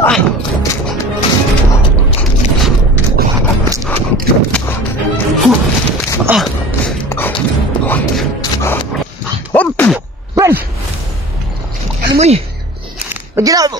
Ben! Ano mo eh? Ang ginawa mo?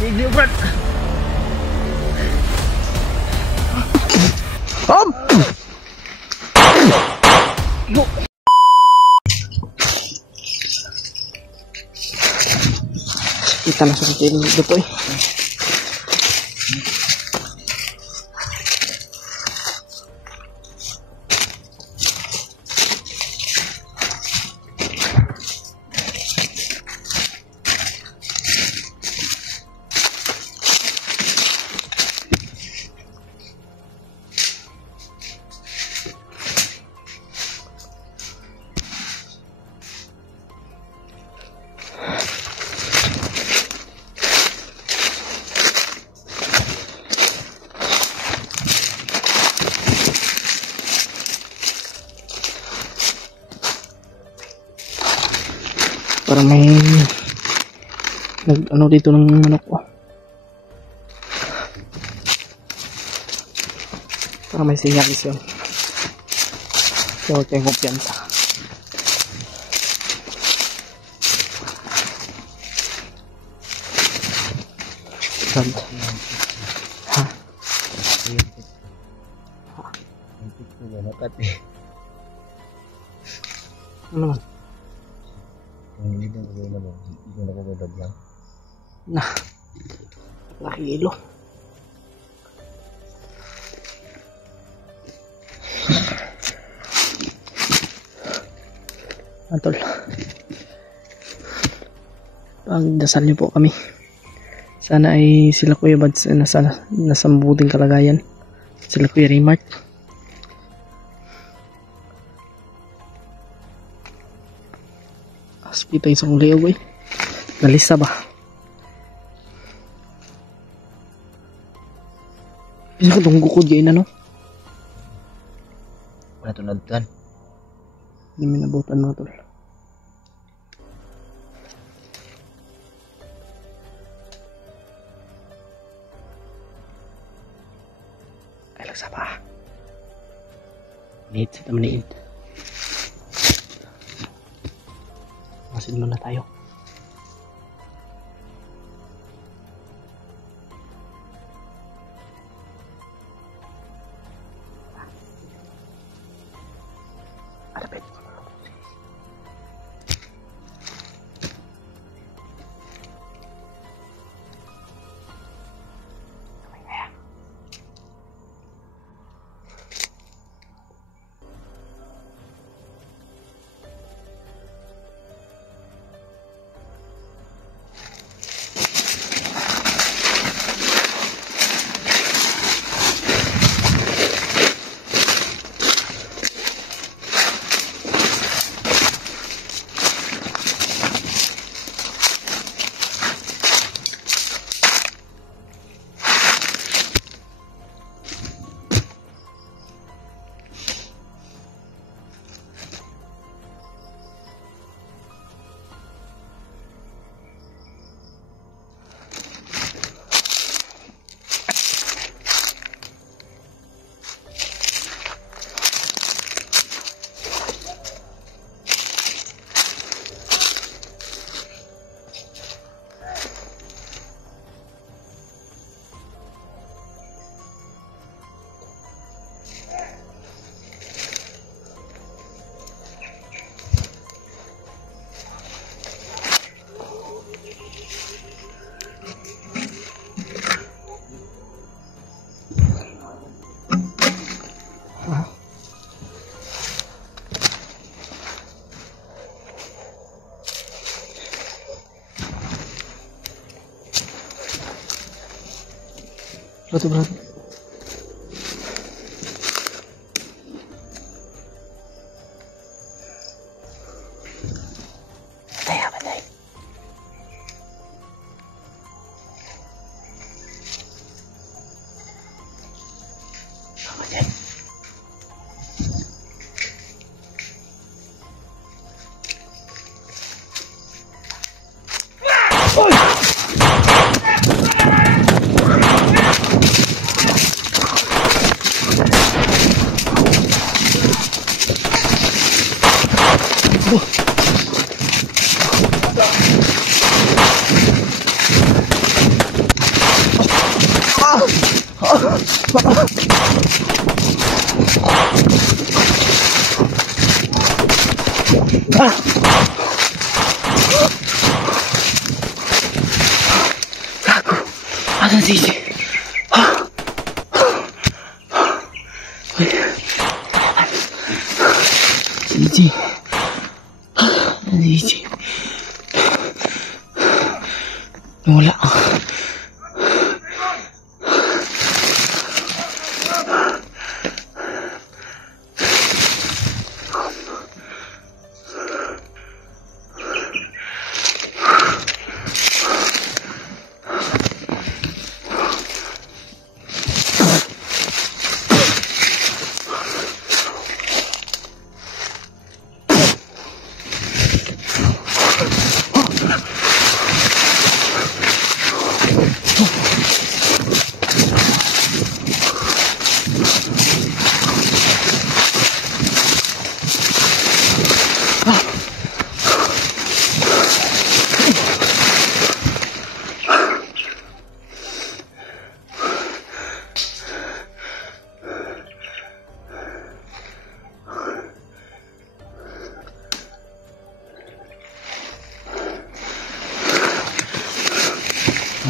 Video, Brad. Kita na sa katin dito eh. Para may ano dito ng manok ko. Para may sinyalis yun. So, huwag kayong kumpiyansa. Sad. Ha? Ano naman? Hindi na ko gagawin. Nah, laki ilo. Atol, pagdasal niyo po kami. Sana ay sila Kuya Bads nasa mabuting kalagayan. Sila Kuya Remark. Aspita isang liog eh. Nalisa ba? Bisa ko tunggu ko dyan ano? Wala ito nagtan. Hindi minabutan mo tol. Ay lagsa pa. Need sa tamaniin. Masin muna tayo. Alapit. Berarti berarti. Patay. Asan si Iji? Si Iji. Asan si Iji? Wala.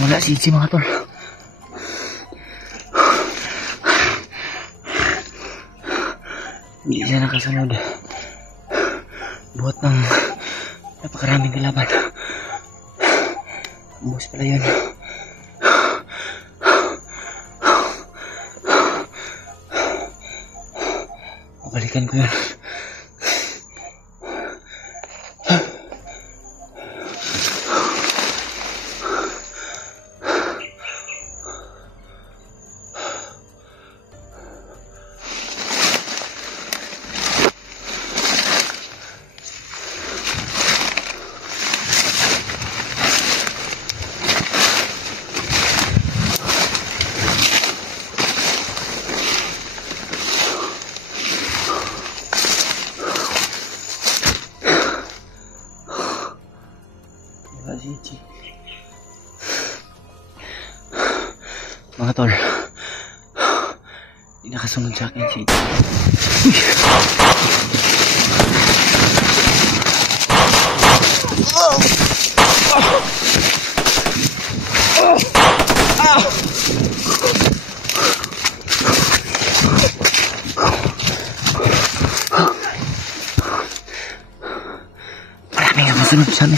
Wala si Iji mga tol. Hindi siya nakasunod. Buhat ng napakaraming kalaban. Ambos pala yun. Babalikan ko yun. Mga tol, hindi nakasunod sa akin si Iji. Maraming ang masunod sa amin.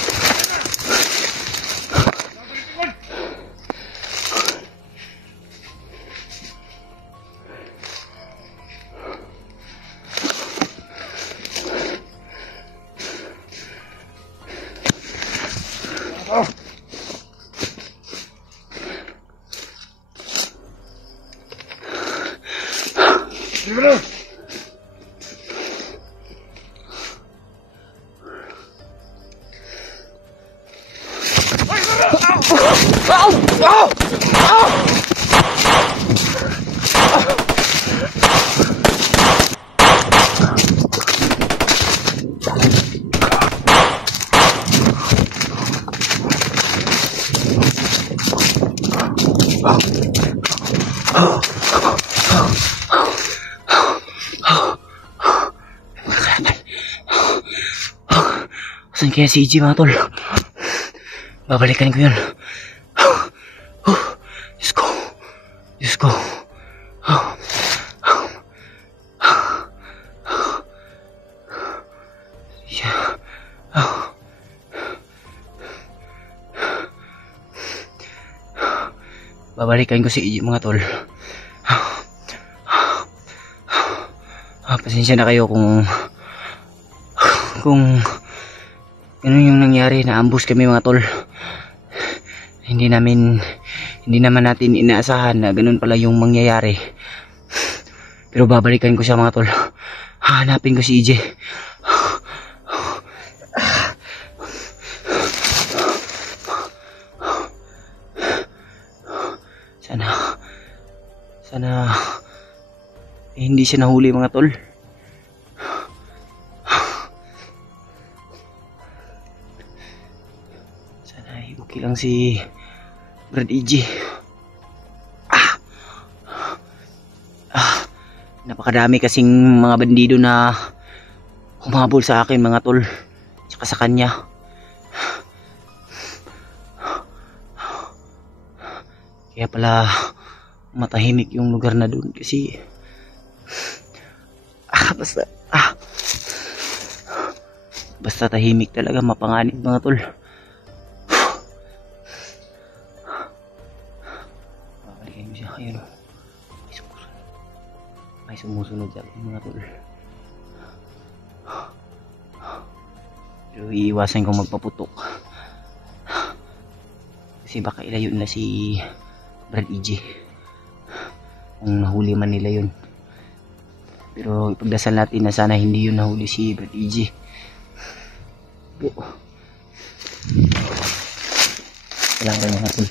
Saan kaya si Iji mga tol? Babalikan ko yun. Diyos ko. Diyos ko. Babalikan ko si Iji mga tol. Pasensya na kayo kung ganun yung nangyari, na ambush kami mga tol. Hindi naman natin inaasahan na ganun pala yung mangyayari. Pero babalikan ko siya mga tol. Hanapin ko si EJ. Sana hindi siya nahuli mga tol. Sana okay lang si Brad EJ. Napakadami kasing mga bandido na humabol sa akin mga tol, tsaka sa kanya. Kaya pala matahimik yung lugar na dun kasi basta tahimik talaga, mapanganib mga tol. Babalikin mo siya. Ayun, may sumusunod sa akin mga tol. Pero iiwasan kong magpaputok kasi baka ilayo nila si Brad EJ kung nahuli man nila yun. Pero ipagdasal natin na sana hindi yun nahuli si Brad EJ. Kailangan ba mga tol?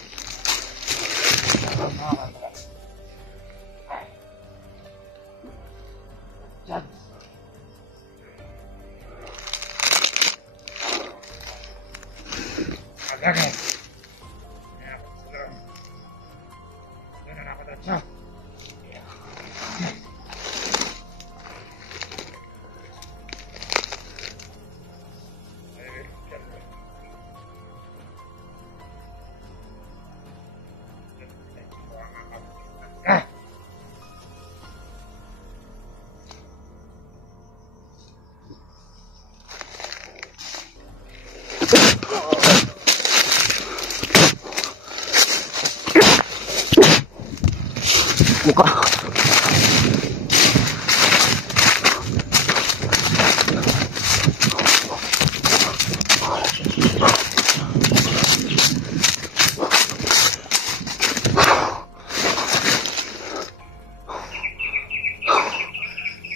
Buka.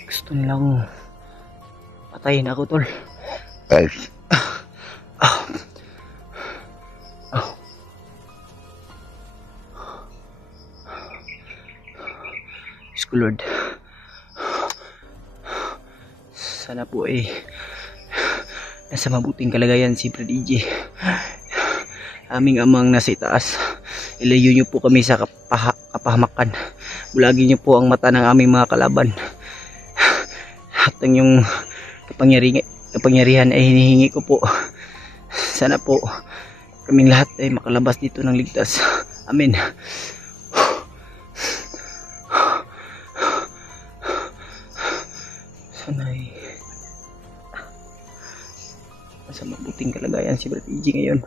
Gusto nilang patayin ako tol. Lord, sana po nasa mabuting kalagayan si Brad EJ. Aming amang nasa itaas, ilayo niyo po kami sa kapahamakan. Bulagin niyo po ang mata ng aming mga kalaban. At ang yung kapangyarihan ay hinihingi ko po. Sana po kaming lahat ay makalabas dito ng ligtas. Amen. Sanay nasa mabuting kalagayan si Brad EJ ngayon.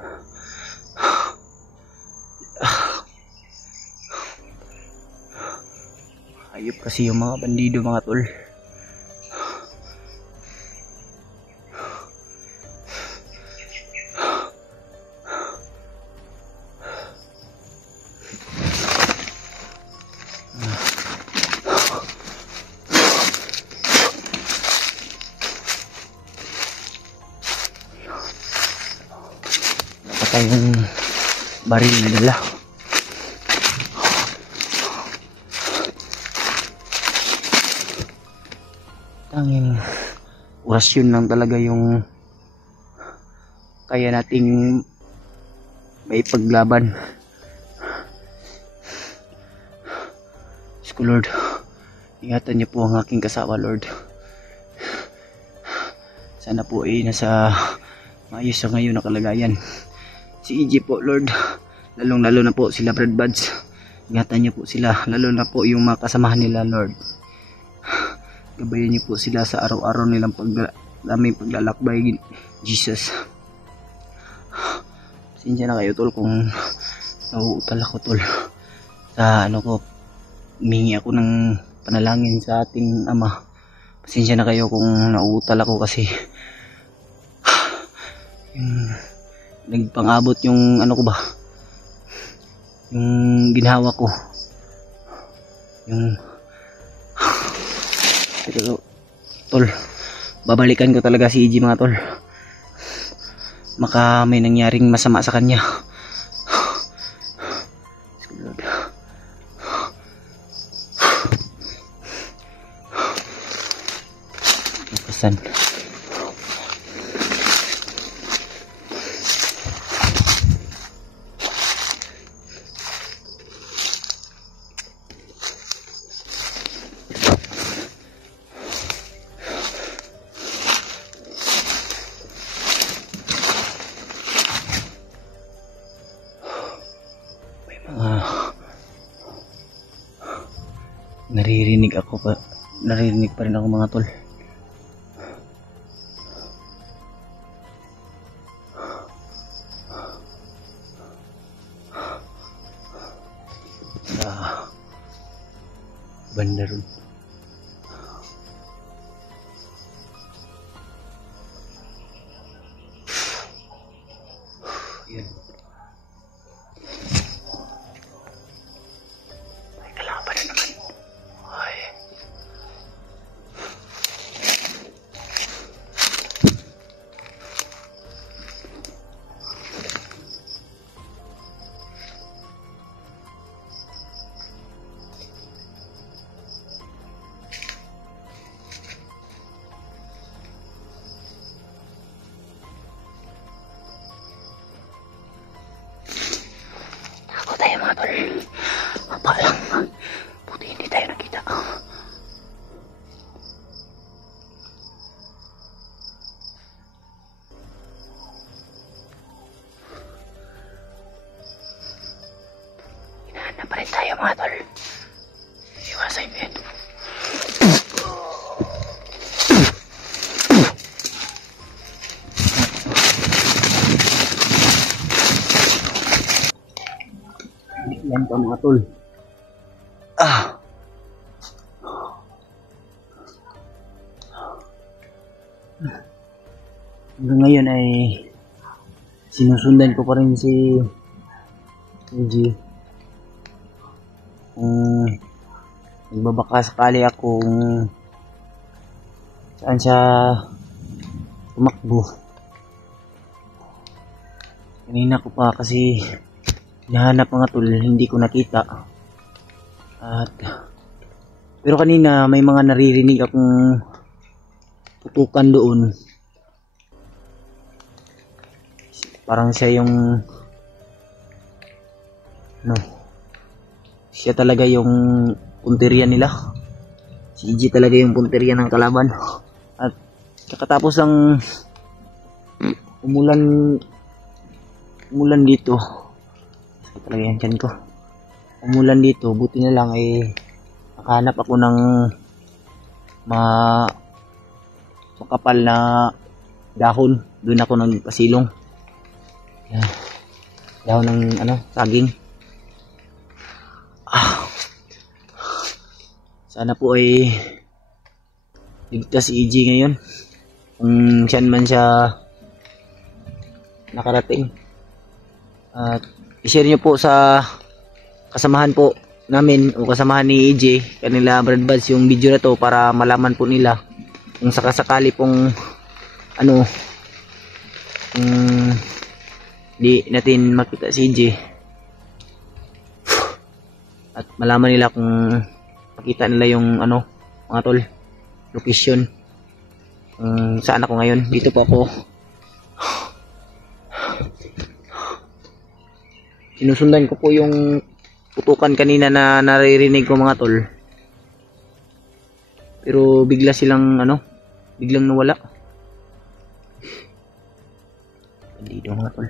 Ayop kasi yung mga bandido mga tol. Yung baril na dala. Tanging orasyon lang talaga yung kaya nating may paglaban. Diyos ko Lord, ingatan niyo po ang aking kasama Lord. Sana po nasa maayos sa ngayon na kalagayan si EJ po Lord, lalo na po sila Brad Buds. Ingatan niyo po sila, lalo na po yung mga kasamahan nila Lord. Gabayan niyo po sila sa araw-araw nilang paglalakbay Jesus. Pasensya na kayo tol kung nauutal ako tol. Sa humingi ako ng panalangin sa ating Ama. Pasensya na kayo kung nauutal ako kasi nagpang-abot yung yung ginawa ko, yung tol, babalikan ko talaga si EJ mga tol. Maka may nangyaring masama sa kanya. kinabukasan. Naririnig pa rin ako mga tol. Banda ron. Yan. May kalaban na naman. Ay. Ako tayo mga tol. Apa lang. Buti hindi tayo nakita. Hinahanap pa rin tayo mga tol. Iwasan mo yan. Yan pa mga tol. Hanggang ngayon ay sinusundan ko pa rin si EJ. Nagbabaka sakali ako kung saan siya tumakbo. Kanina ko pa kasi hinahanap mga tol, hindi ko nakita. Pero kanina may mga naririnig akong putukan doon. Parang siya yung siya talaga yung punteriya nila. Si EJ talaga yung punteriya ng kalaban. At kakatapos ang umulan dito. Sakit talaga yung tiyan ko. Umulan dito, buti na lang nakahanap ako ng makapal na dahon. Doon ako nagpasilong. Yan. Dahon ng saging. Sana po ay ligtas si EJ ngayon. Kung saan man siya nakarating. At i-share nyo po sa kasamahan po namin o kasamahan ni EJ, kanila Brad Buds, yung video na to para malaman po nila kung sakasakali pong di natin makita si EJ at malaman nila kung makita nila yung mga tol, location saan ako ngayon. Dito po ako, sinusundan ko po yung putukan kanina na naririnig ko mga tol, pero bigla silang biglang nawala. Dito mga tol,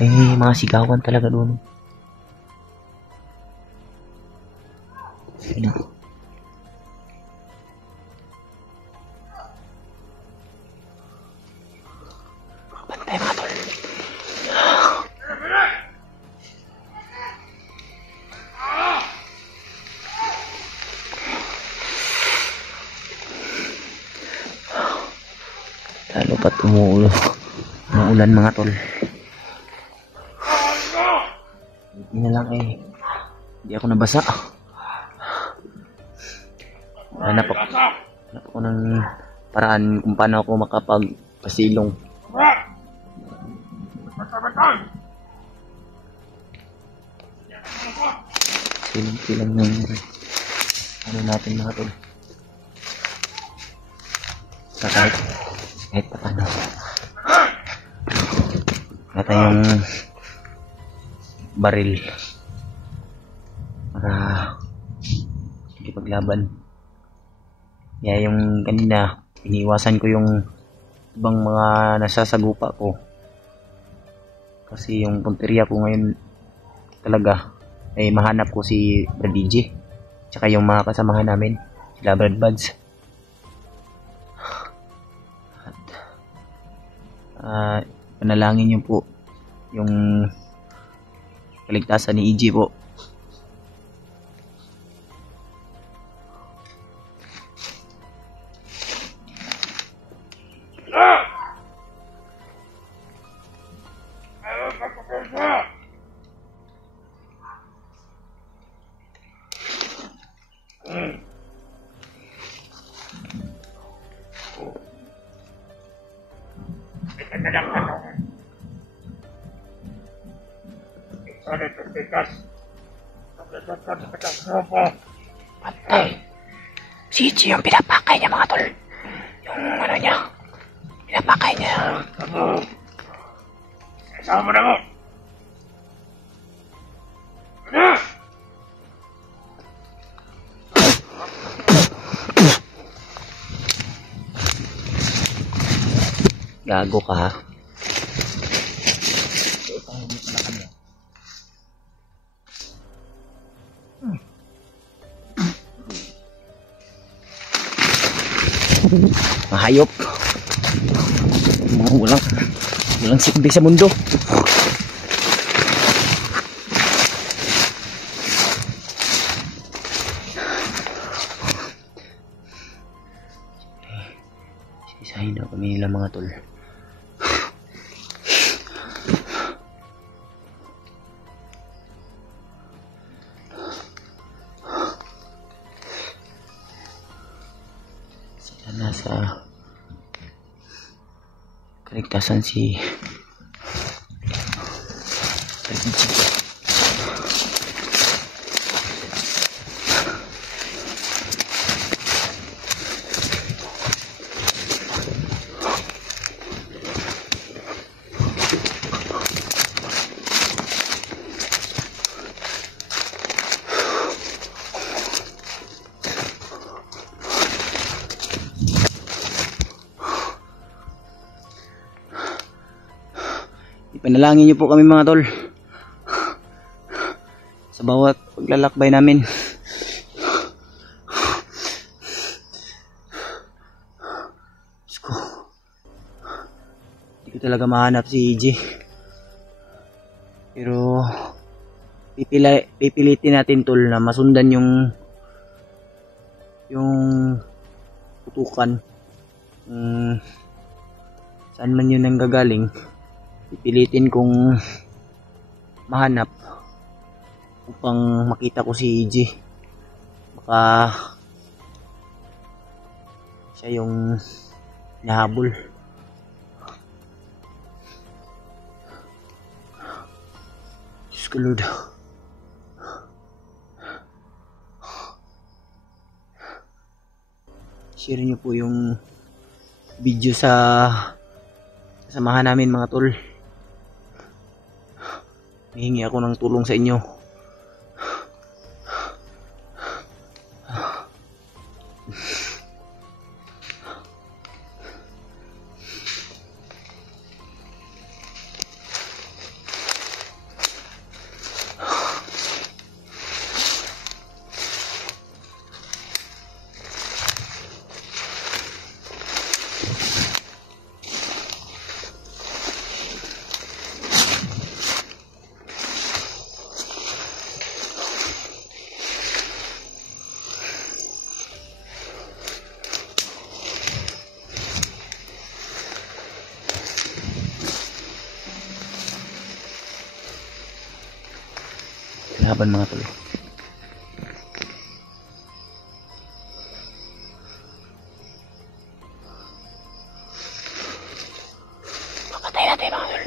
may mga sigawan talaga doon. Bantay mga tol. Lalo pa't umuulan mga tol. Hindi na lang hindi ako nabasa. Hanap ako ng paraan kung paano ako makapagpasilong. Silang ng ano natin mga tol. Kahit pa paano. Wala tayong baril para ikipaglaban. Kaya yung kanina, iniiwasan ko yung ibang mga nasasagupa ko. Kasi yung punteriya ko ngayon talaga ay mahanap ko si Brad DJ. Tsaka yung mga kasamahan namin, sila Brad Buds. At panalangin niyo po yung kaligtasan ni EJ po. Patay. Si EJ yung pinapakay niya mga tol. Yung ano niya. Pinapakay niya. Kasama mo na mo. Gago ka ha. Mahayop. Mga walang silbi sa mundo. Isahin daw kami nila mga tol. Nasa kaligtasan si Panalangin niyo po kami mga tol sa bawat paglalakbay namin. Sko, hindi ko talaga mahanap si EJ. Pero pipilitin natin tol na masundan yung putukan. Saan man yun ang gagaling, pipilitin kong mahanap upang makita ko si EJ. Baka siya yung nahabol. Diyos ko Lord. Share nyo po yung video sa samahan namin mga tol. Hihingi ako ng tulong sa inyo. Laban mga tol. Papatay natin mga tol.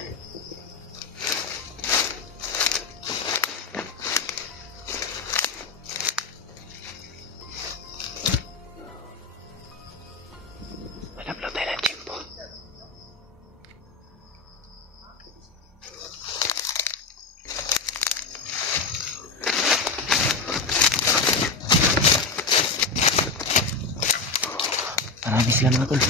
sila mga tol.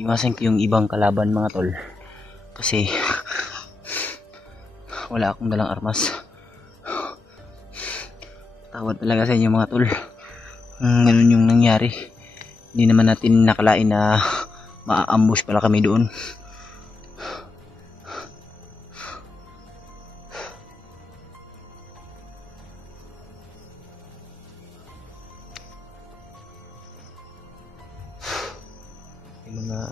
Iwasan ko yung ibang kalaban mga tol, kasi wala akong dalang armas. Tawad talaga sa inyo mga tol, ganun yung nangyari. Hindi naman natin nakalain na ma-ambush pala kami doon. May mga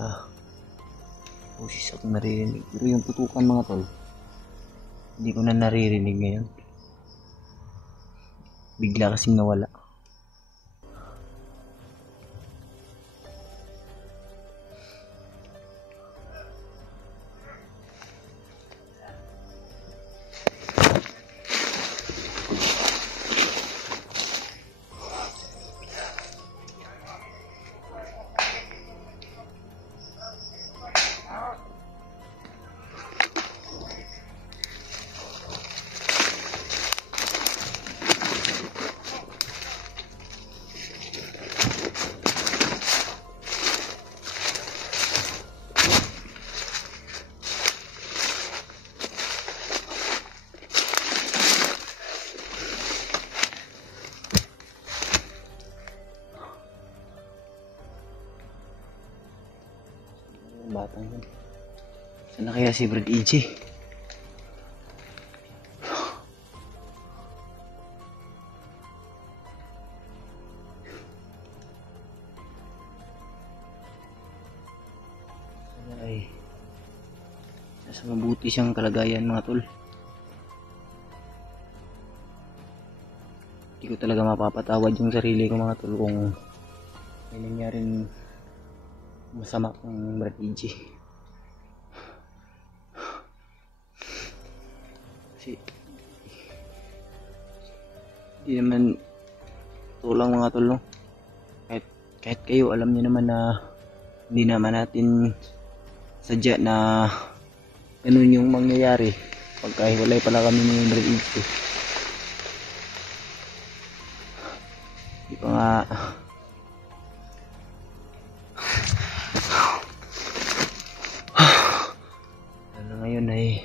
boses akong naririnig, pero yung putukan mga tol, hindi ko na naririnig ngayon. Bigla kasing nawala. Batang yun. Sana kaya si Brad EJ? Sana ay nasa mabuti siyang kalagayan mga tol. Hindi ko talaga mapapatawad yung sarili ko mga tol kung may nangyaring masama kang Brad EJ. Kasi hindi naman tulang mga tol, no? Kahit kayo alam niyo naman na hindi naman natin sadya na ganun yung mangyayari pagkahiwalay pala kami ni Brad EJ. Hindi pa nga ngayon ay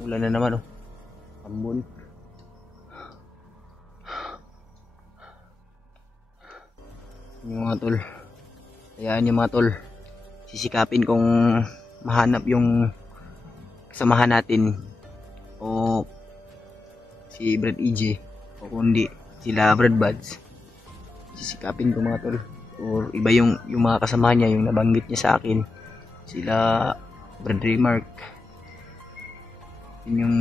uulan na naman, oh. Ambon. Yung mga tol, hayaan yung mga tol, sisikapin kong mahanap yung kasamahan natin, o si Brad EJ, o kundi sila Brad Buds. Sisikapin ko mga tol, or iba yung mga kasama niya, yung nabanggit niya sa akin, sila Brad Remark. Yun yung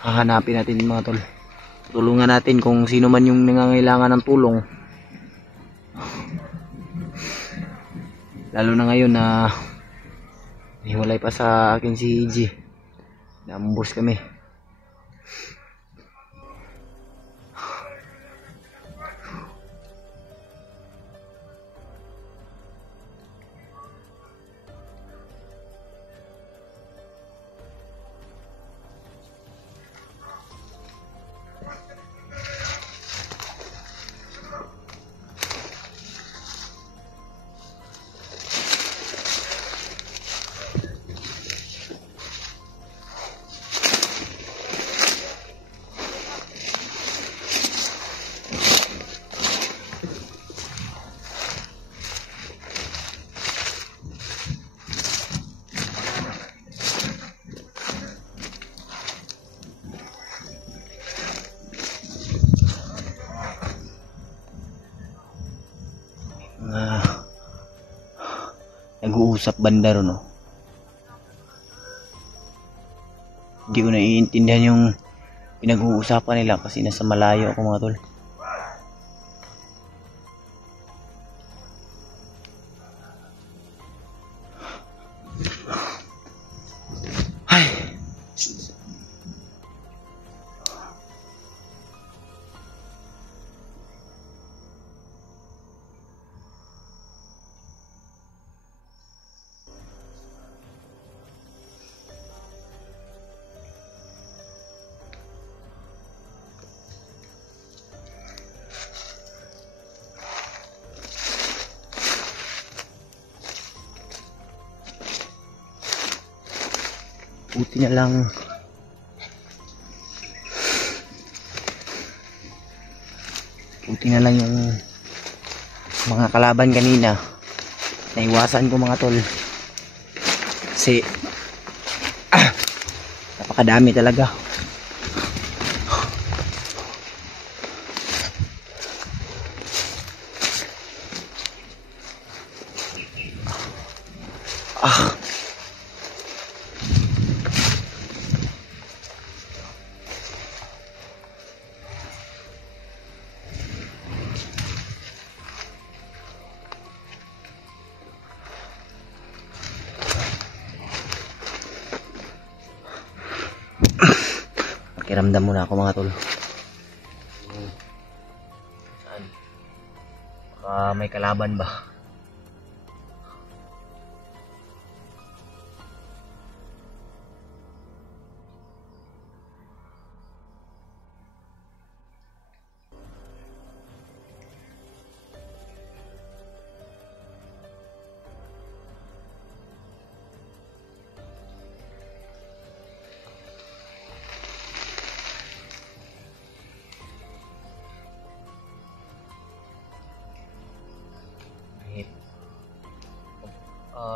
hahanapin natin mga tol. Tulungan natin kung sino man yung nangangailangan ng tulong, lalo na ngayon na hiwalay pa sa akin si EJ. Naambos kami. Nag-uusap banda ron, no? hindi ko naiintindihan yung pinag-uusapan nila kasi nasa malayo ako mga tol. Ay. Buti na lang yung mga kalaban kanina naiwasan ko mga tol kasi napakadami talaga. Pakiramdam muna ako mga tol. Saan? Baka may kalaban ba?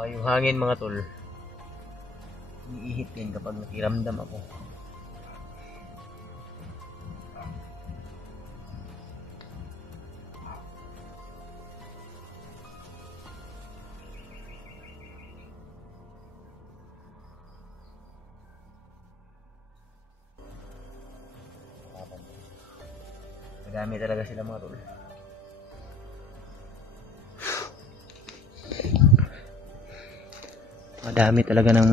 Yung hangin mga tol, iihit din kapag nakiramdam ako. Madami talaga sila mga tol. Madami talaga ng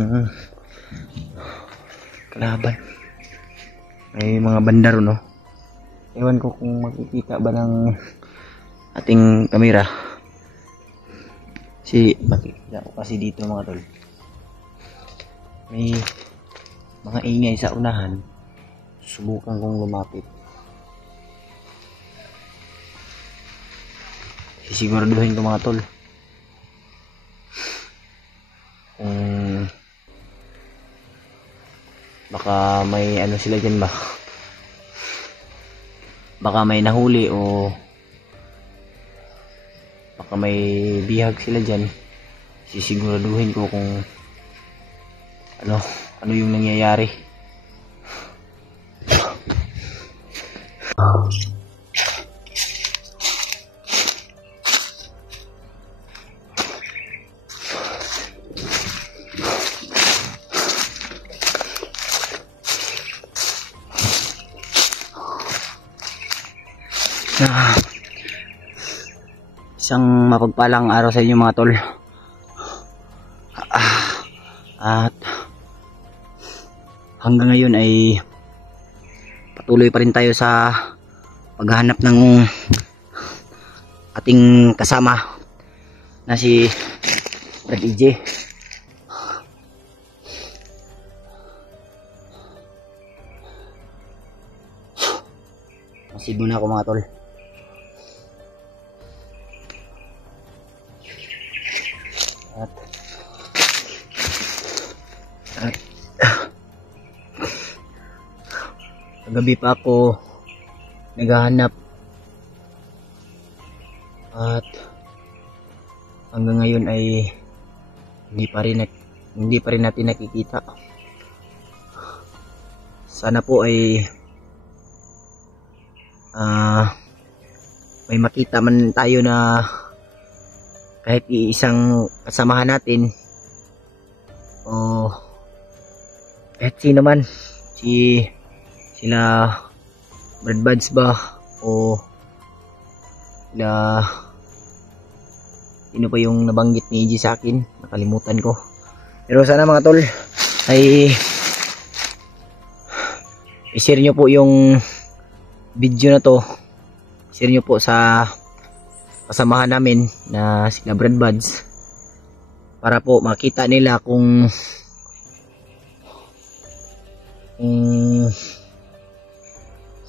kalaban. May mga bandaro no. Ewan ko kung makikita ba ng ating kamera. Makikita ko kasi dito mga tol. May mga ingay sa unahan. Subukan kong lumapit. Sisiguraduhin ko mga tol. Baka may ano sila dyan ba? Baka may nahuli o baka may bihag sila dyan. Sisiguraduhin ko kung ano yung nangyayari. Isang mapagpalang araw sa inyo mga tol. At hanggang ngayon ay patuloy pa rin tayo sa paghahanap ng ating kasama na si Brad EJ. Masid muna ako mga tol. Kagabi pa ako naghahanap at hanggang ngayon ay hindi pa rin natin nakikita. Sana po ay may makita man tayo na kahit isang kasamahan natin o kahit sino man sila Brad Buds ba o sila sino pa yung nabanggit ni EJ sa akin, nakalimutan ko. Pero sana mga tol ay i-share nyo po yung video na to, share nyo po sa kasamahan namin na sila Brad Buds para po makita nila kung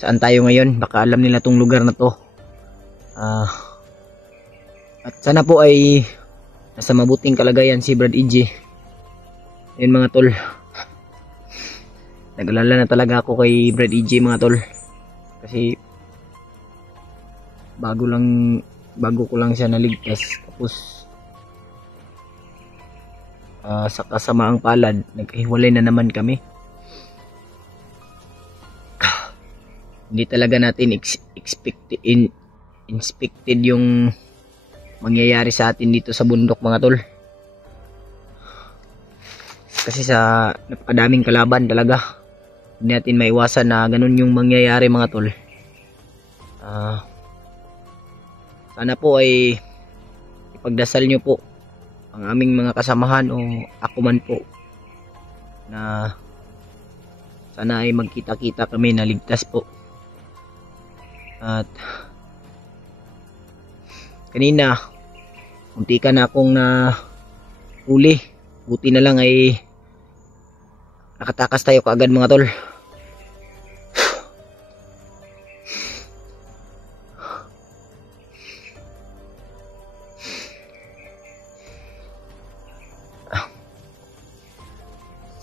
saan tayo ngayon. Baka alam nila tong lugar na to. At sana po ay nasa mabuting kalagayan si Brad EJ. Yun mga tol, nag-alala na talaga ako kay Brad EJ mga tol, kasi bago ko lang siya naligtas, tapos sa kasamaang palad naghiwalay na naman kami. Hindi talaga natin expected yung mangyayari sa atin dito sa bundok mga tol, kasi sa napakadaming kalaban talaga. Hindi natin maiwasan na ganun yung mangyayari mga tol. Sana po ay ipagdasal nyo po ang aming mga kasamahan o ako man po na sana ay magkita-kita kami na ligtas po. At kanina muntikan na akong na huli, buti na lang ay nakatakas tayo kaagad mga tol.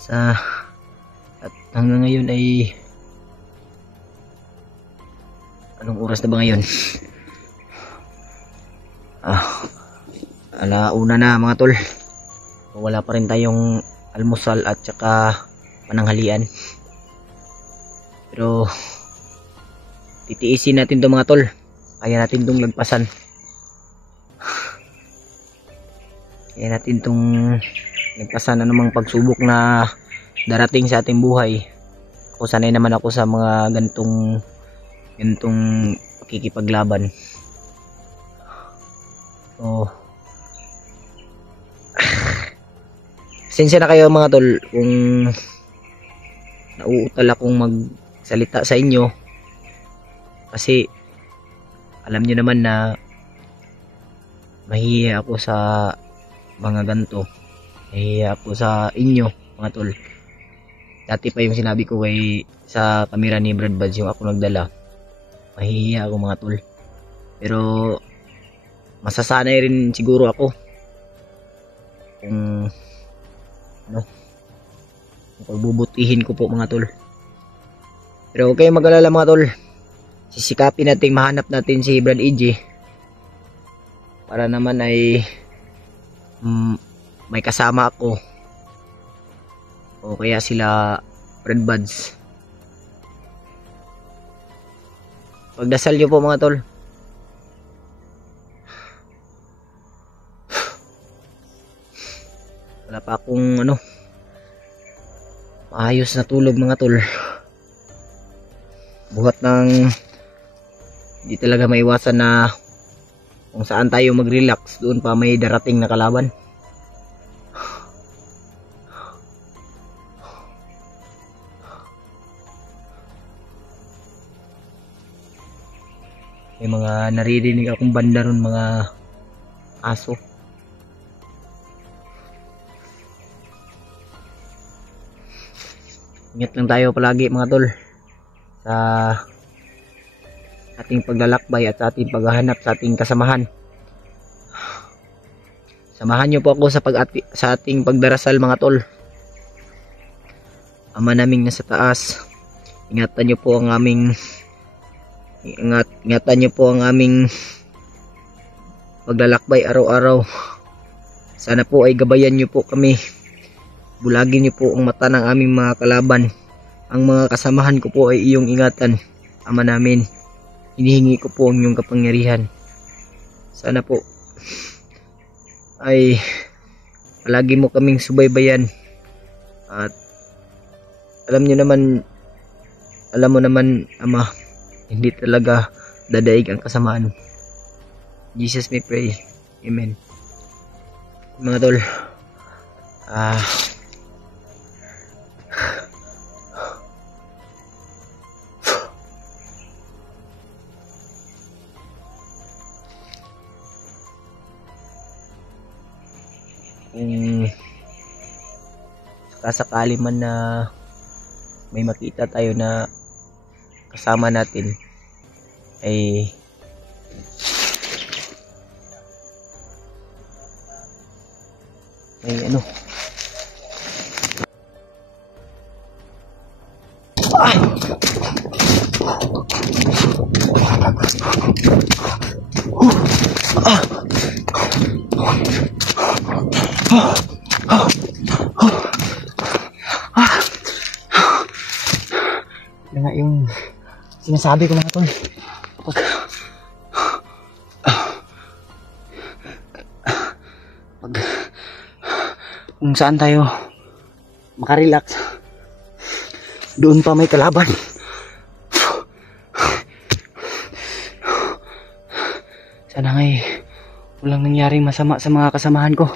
At hanggang ngayon ay anong oras na ba ngayon? Alauna na mga tol. Wala pa rin tayong almusal at saka pananghalian, pero titiisin natin to mga tol. Kaya natin tong lagpasan, kaya natin tong lagpasan anumang pagsubok na darating sa ating buhay. Ako sanay naman ako sa mga ganitong pakikipaglaban. So pasensya na kayo mga tol kung nauutal akong magsalita sa inyo, kasi alam nyo naman na mahihiya ako sa mga ganito, mahihiya ako sa inyo mga tol. Dati pa yung sinabi ko sa kamera ni Brad Buds, yung ako nagdala, mahihiya ako mga tol, pero masasanay rin siguro ako kung pagbubutihin ko po mga tol. Pero huwag kayong mag-alala mga tol, sisikapin natin mahanap natin si Brad EJ para naman ay may kasama ako o kaya sila Brad Buds. Pagdasal nyo po mga tol. Wala pa akong maayos na tulog mga tol. Buhat ng hindi talaga maiwasan na kung saan tayo mag-relax, doon pa may darating na kalaban. May mga naririnig akong banda ron, mga aso. Ingat lang tayo palagi mga tol sa ating paglalakbay at sa ating paghahanap sa ating kasamahan. Samahan niyo po ako sa ating pagdarasal mga tol. Ama naming nasa taas, ingatan niyo po ang aming paglalakbay araw-araw. Sana po ay gabayan niyo po kami. Bulagin niyo po ang mata ng aming mga kalaban. Ang mga kasamahan ko po ay iyong ingatan. Ama namin, hinihingi ko po ang iyong kapangyarihan. Sana po ay palagi mo kaming subaybayan. At alam niyo naman alam mo naman, Ama, hindi talaga dadaig ang kasamaan. Jesus may pray. Amen. Mga tol, kung sakasakali man na may makita tayo na kasama natin ay may ano, yun nga yung sinasabi ko mga tol. Pag kung saan tayo makarelax, doon pa may kalaban. Sana nga'y walang nangyaring masama sa mga kasamahan ko.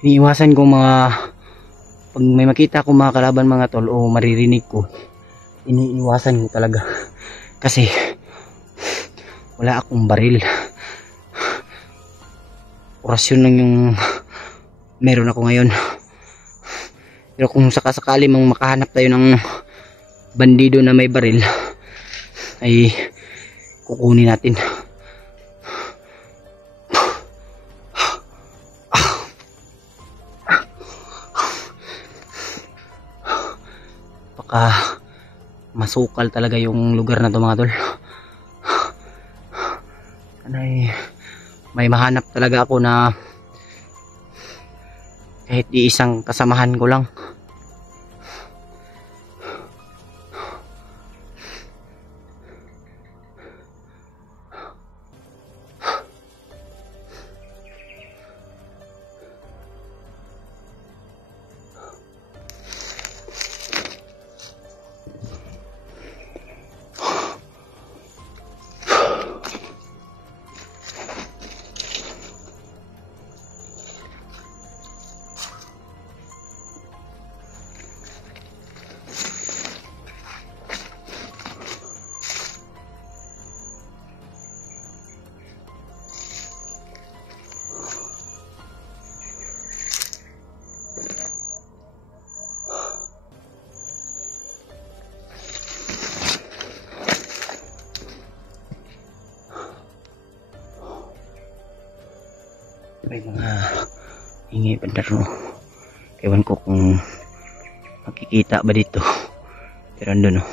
Iniiwasan ko pag may makita ko mga kalaban mga tol o maririnig ko, iniiwasan ko talaga. Kasi wala akong baril. Orasyon lang yung meron ako ngayon. Pero kung sakasakali mang makahanap tayo ng bandido na may baril, ay kukunin natin. Baka masukal talaga yung lugar na to mga tol. Anay, may mahanap talaga ako na kahit di isang kasamahan ko lang. May mga hingi bandaro. Ewan ko kung makikita ba dito. Pero andun o.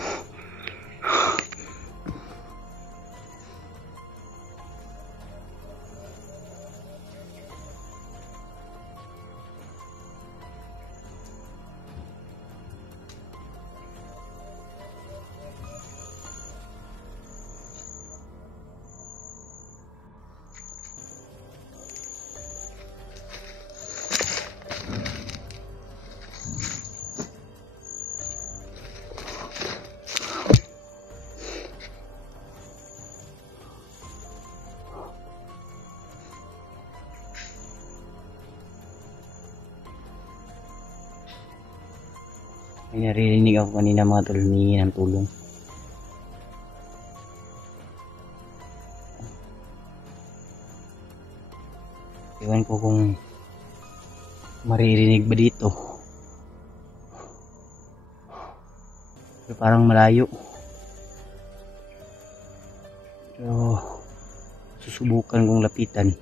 May naririnig ako kanina mga tol, humingi ng tulong. Ewan ko kung maririnig ba dito. Pero parang malayo. Pero susubukan kong lapitan.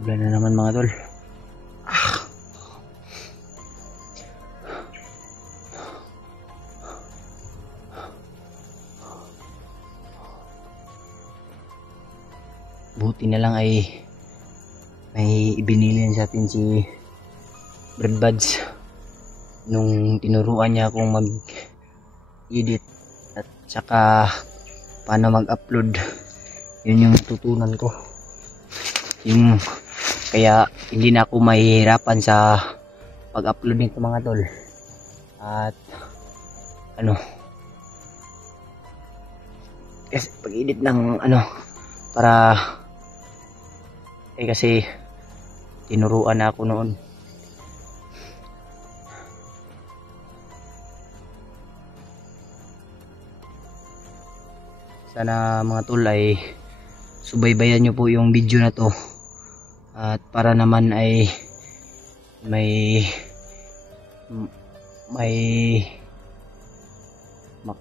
Ulan na naman mga tol. Buti na lang ay may ibinilin sa atin si Brad Buds nung tinuruan niya akong mag-edit Tsaka paano mag-upload. Yun yung tutunan ko. Kaya hindi na ako mahihirapan sa pag-upload nito mga tol. At kasi pag-edit ng para kasi tinuruan na ako noon. Sana mga tol ay subaybayan nyo po yung video na to, at para naman ay may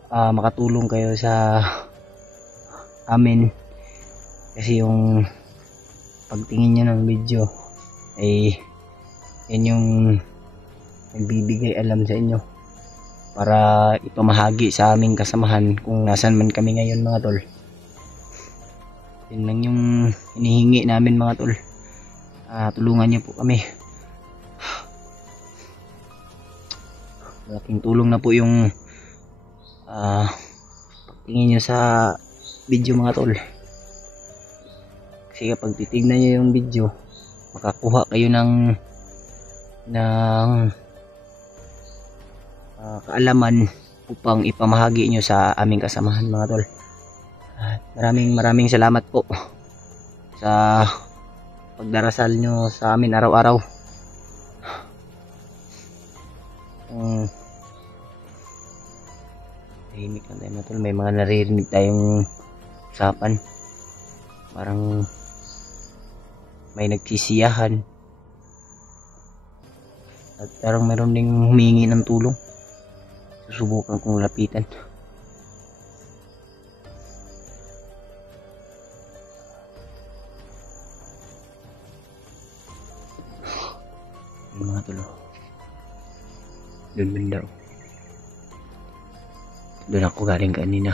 makatulong kayo sa amin, kasi yung pagtingin nyo ng video ay yan yung nagbibigay alam sa inyo para ipamahagi sa aming kasamahan kung nasan man kami ngayon mga tol. Yun lang yung hinihingi namin mga tol. Tulungan niyo po kami. Malaking tulong na po yung pagtingin nyo sa video mga tol. Kasi kapag titignan nyo yung video, makakuha kayo ng kaalaman upang ipamahagi nyo sa aming kasamahan mga tol. Maraming salamat po sa pagdarasal nyo sa amin araw-araw. Tahimik lang tayo mga tol, may mga naririnig tayong usapan, parang may nagsisiyahan at parang meron ding humingi ng tulong. Susubukan kong lapitan. Mga tol, doon banda. Doon ako galing kanina.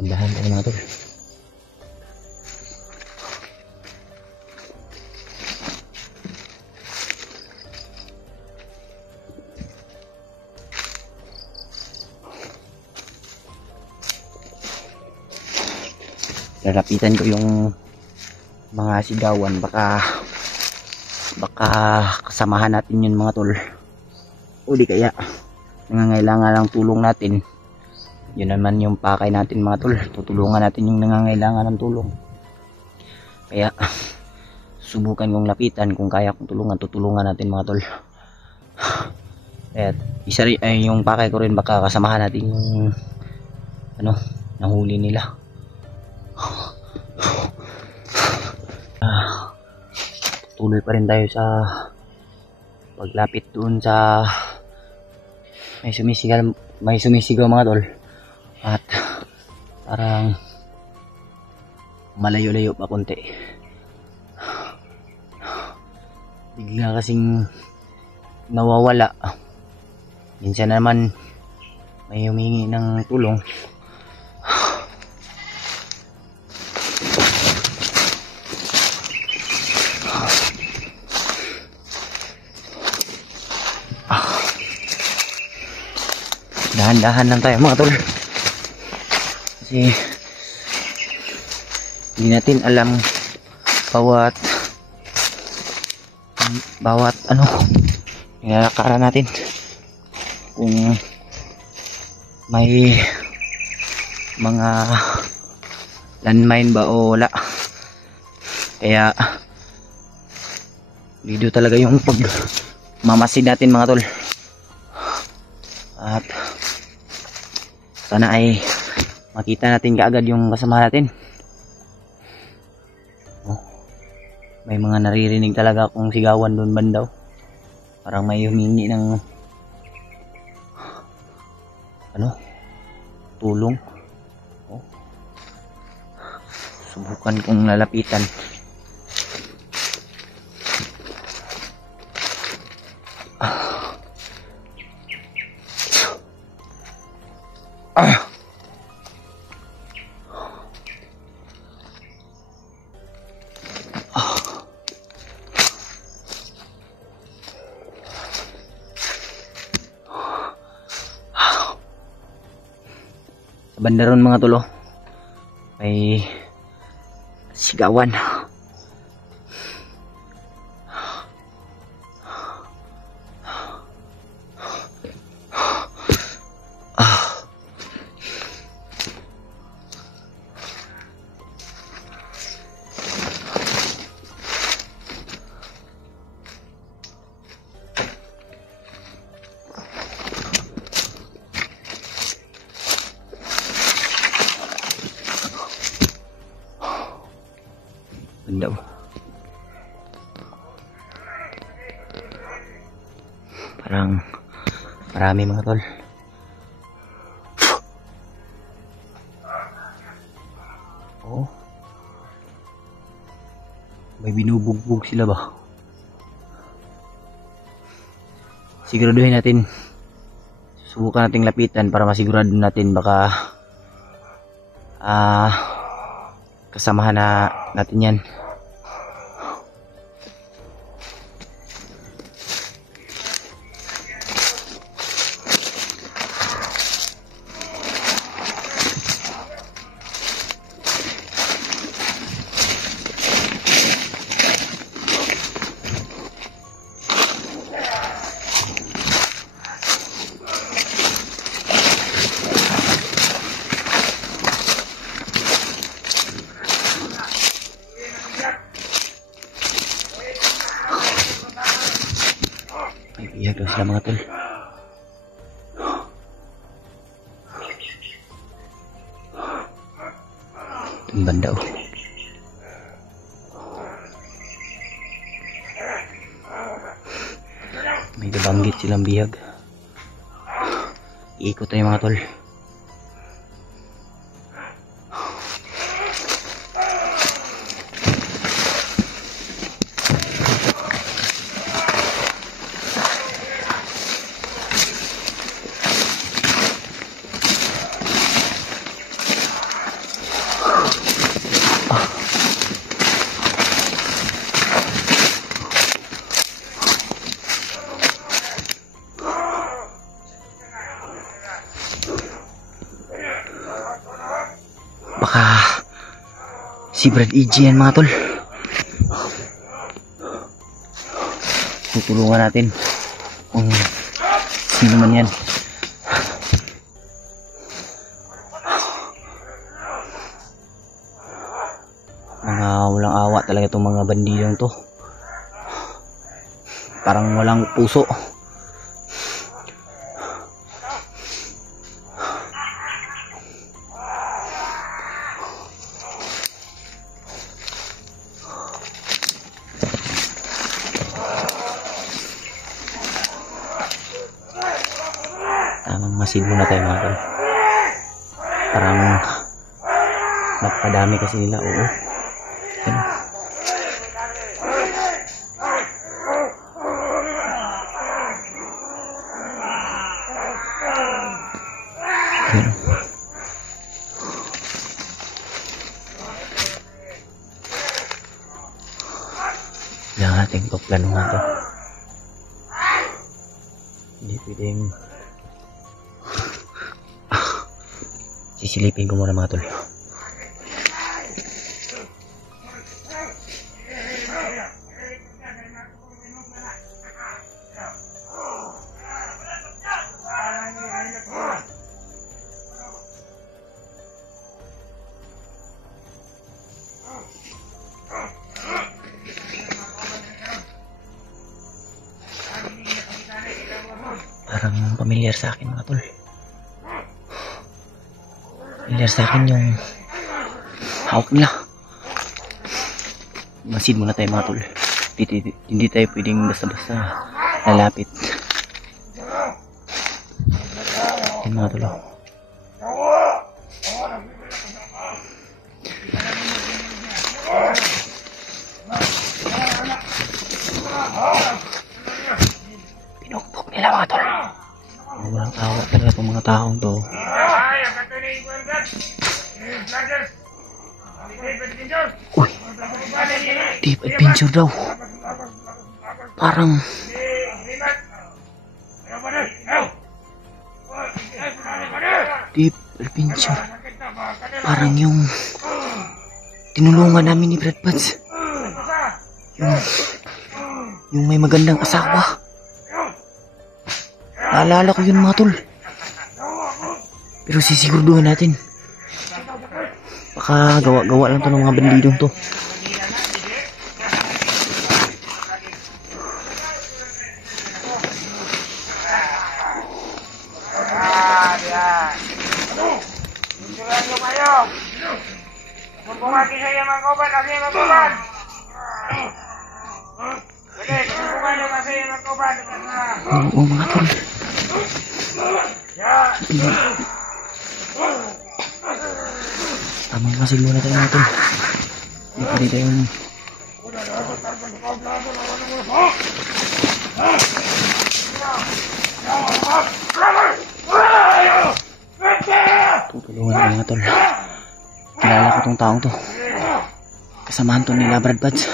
Tandahan tayo mga tol. Lalapitan ko yung mga sigawan, baka kasamahan natin yun mga tol, o di kaya nangangailangan ng tulong natin. Yun naman yung pakay natin mga tol, tutulungan natin yung nangangailangan ng tulong. Kaya subukan kong lapitan, kung kaya kong tulungan, tutulungan natin mga tol. Kaya isa rin ay yung pakay ko rin, baka kasamahan natin yung nahuli nila. Tuloy pa rin tayo sa paglapit doon sa may sumisigaw mga tol, at parang malayo-layo pa konti. Bigla kasing nawawala. Minsan naman may humingi ng tulong. Dahan-dahan lang tayo mga tol, kasi hindi natin alam bawat nilalakaran natin, kung may mga landmine ba o wala. Kaya video talaga yung pagmamasid natin mga tol, at sana ay makita natin kaagad yung kasama natin. May mga naririnig talaga akong sigawan doon bandaw, parang may humingi ng tulong. Subukan kong lalapitan. Sa banda ron mga tol, oh. May sigawan. Banda, oh. Parang marami mga tol. Oh. May binubugbog sila ba? Siguraduhin natin. Subukan nating lapitan para masigurado natin baka kasamahan natin yan. Iya daw sila mga tol. Itong banda, oh. May nabanggit silang bihag. Iikot tayo mga tol. Baka si Brad EG yan mga tol. Tutulungan natin kung sino man yan. Mga walang awa talaga itong mga bandidong to. Parang walang puso. Tamang masid muna tayo mga tol. Parang napadami kasi nila. Oo. Ano? Ano? Kailangan natin plano nga to. Hindi pwedeng sisilipin ko muna mga tol. Parang pamilyar sa akin mga tol. Pamilyar sa akin yung hawak nila. Masid muna tayo mga tol. Hindi tayo pwedeng basta-basta lalapit. Yan mga tol. Pinukpok nila mga tol. Walang awa talaga itong mga taong to. Uy, deep adventure daw. Parang deep Adventure. Parang yung tinulungan namin ni Brad Buds. Yung may magandang asawa. Naalala ko yun mga tol. Pero sisiguraduhin natin. Baka gawa-gawa lang to ng mga bandidong to. Oo mga tol. Tamang masil muna tayo mga tol. Hindi pa rin tayong tutulungan tayo mga tol. Kilala ko tong taong to. Kasamahan to nila Brad Buds.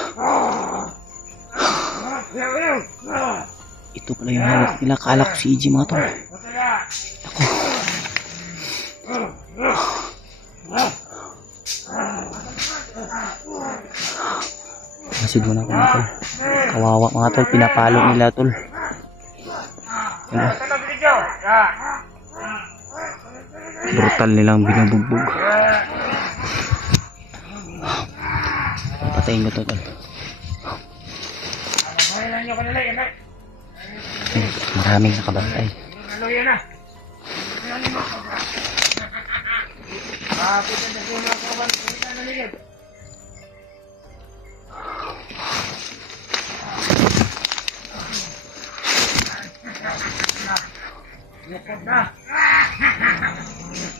Ito pala yung hawak nila. Kala ko si EJ mga tol. Ako. Masid mo na ako mga tol. Kawawa mga tol. Pinapalo nila tol. Ano? Brutal nilang binubugbog. Patayin ko to tol. Maraming nakabantay.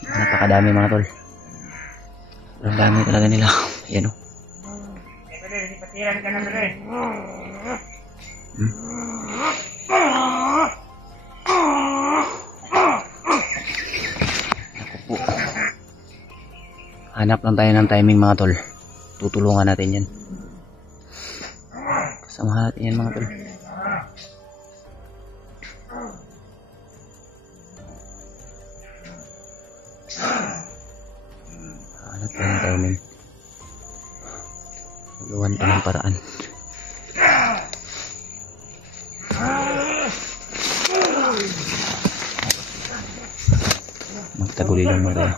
Napakadami mga tol. Ang dami talaga nila. Ayan o. Hanap lang tayo ng timing mga tol. Tutulungan natin yan. Kasama natin yan mga tol. Hanap lang ng timing. Nagawan pa ng paraan. Magtaguli lang mo tayo.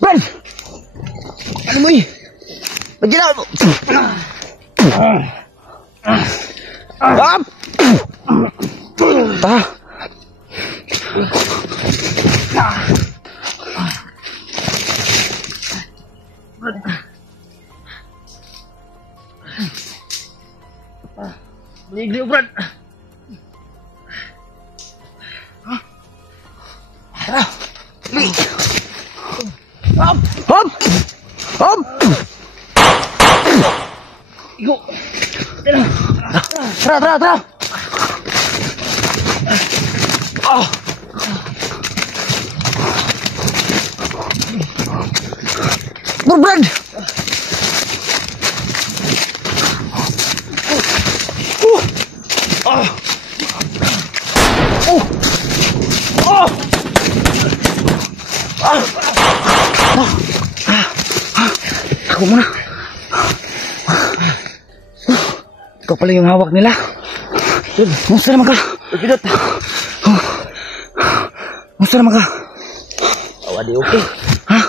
Brad! Ano mo eh? Ba't ginawa mo? Ligliw, Brad. Tara! Hop! Hop! Hop! Igo! Tara! Tara! Tara! Oh! Brad! Oh! Oh! Oh! Ako muna. Ikaw pala yung hawak nila. Musta naman ka? Pagpidot. Musta naman ka? Awa di okay. Ha?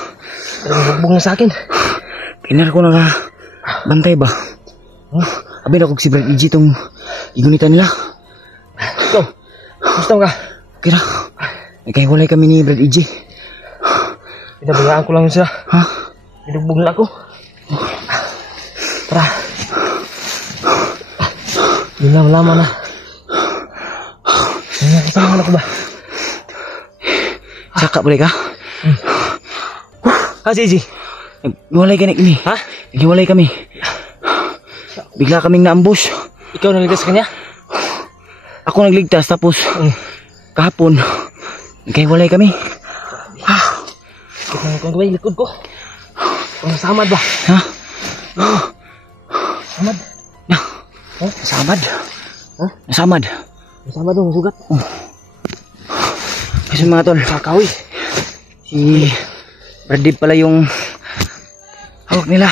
Pero bugbog na sa akin. Pinar ko na bantay ba? Abi na kong si Brad EJ itong igunita nila. Ikaw, gusto ka? Kira, nagkahiwalay kami ni Brad EJ. Pinabayaan ko lang yun sila. Ha? Binugbog na ako. Tara. Yun na, malaman na. Kasama ko ba? Saka boleh ka? Ha, si EJ? Naghiwalay ka na kami. Ha? Naghiwalay kami. Bigla kaming naambush. Ikaw naligtas kanya? Ako nagligtas tapos kahapon nagkahiwalay kami. Likod ko ba? Likod ko. Parang samad ba? Ha? Samad. Nasamad. Ha? Nasamad. Samad dong, sugat. Kasi mga tol, Kakawi. si Brad Dave pala yung hawak nila.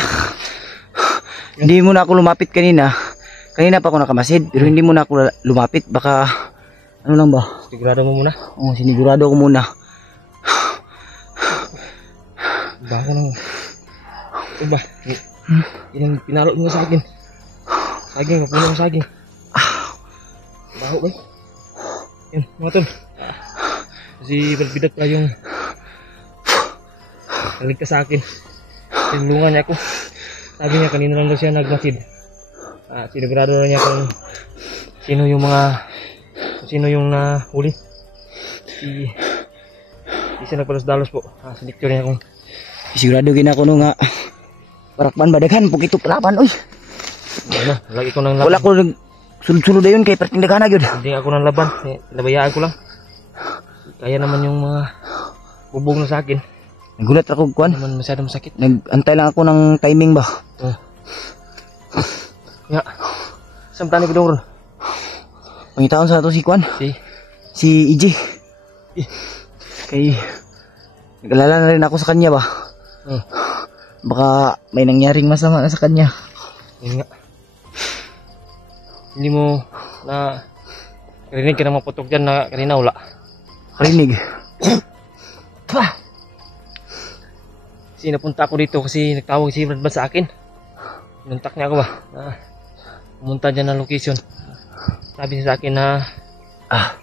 Hindi mo na ako lumapit kanina. Kanina pa ako nakamasid, pero hindi mo na ako lumapit. Baka, ano lang ba? Sigurado mo muna. Oo, sinigurado ko muna. Baka nang... Ito ba? Yan ang pinalo mo sa akin. Saging, kapuno ng saging. Baho ba? Yan, mga tol. Si Balbidat pa yung naligtas sa akin. Tinulungan niya ako. Sabi niya kanina lang daw siya nagmasid. Sinigurado na niya kung sino yung nahuli. Si siya nagpalos-dalos po. Sinikture niya kung Sigurado gina ko nga parakman badaghan pug ito palaban oy. ano, lagi ko nang laban. Wala ko sulod-sulod dayon kay perting daghan na gyud. Hindi ako nang laban. Nabayaan ko lang. Kaya naman yung mga bubog na sa akin. Nagulat ako kuan. Naman masyadong masakit. Nagantay lang ako ng timing ba. Nga. Saan tani ko doon ron? Pangitaon sa ato si kuan. Si EJ. Kay nag-alala na rin ako sa kanya ba. Baka may nangyaring masama na sa kanya. Yun nga. Hindi mo na rinig ka na maputok dyan na kanina wala. Rinig. Kasi napunta ako dito kasi nagtawag si Brad sa akin. Nuntak niya ako ba? Pumunta dyan na location. Sabi niya sa akin na